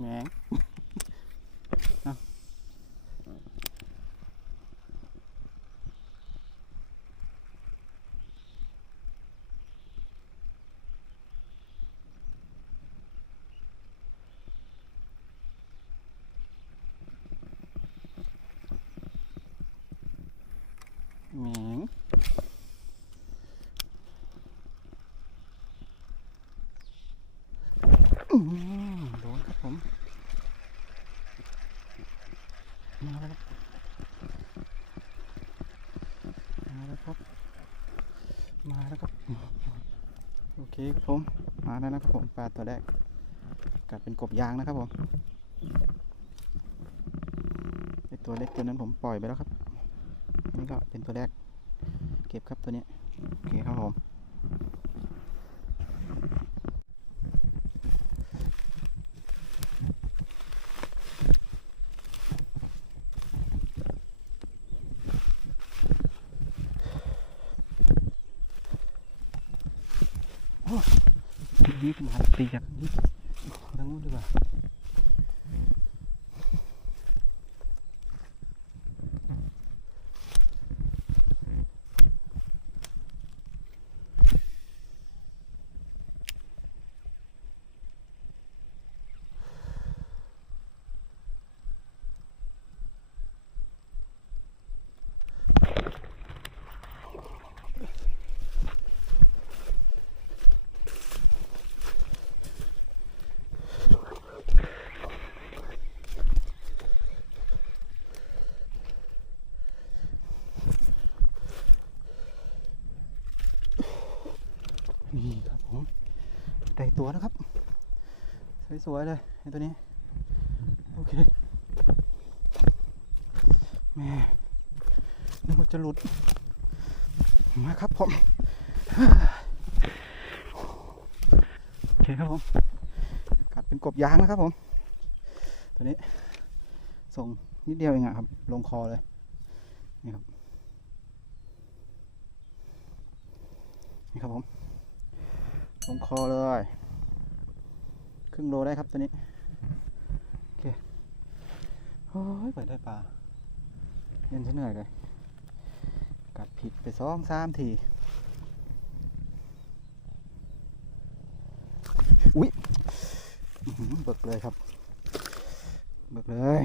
แหมงแหมงโดนครับผมมาแล้วครับมาแล้วครับโอเคครับผมมาแล้วนะครับผมปลาตัวแรกกัดเป็นกบยางนะครับผมไอตัวเล็กตัวนั้นผมปล่อยไปแล้วครับนี่ก็เป็นตัวแรกเก็บครับตัวนี้โอเคครับผมนี่มาตีจากนี่ทางนู้นดีกว่านี่ครับผมได้ตัวแล้วครับสวยๆเลยไอ้ตัวนี้โอเคแม่นึกว่าจะหลุดมาครับผมโอเคครับผมกัดเป็นกบยางนะครับผมตัวนี้ส่งนิดเดียวเองอะครับลงคอเลยนี่ครับนี่ครับผมลงคอเลยครึ่งโลได้ครับตัวนี้โอเคโอ้ยไปได้ปลาเย็นเหนื่อยเลยกัดผิดไป2-3 ทีอุ้ยเบิกเลยครับเบิกเลย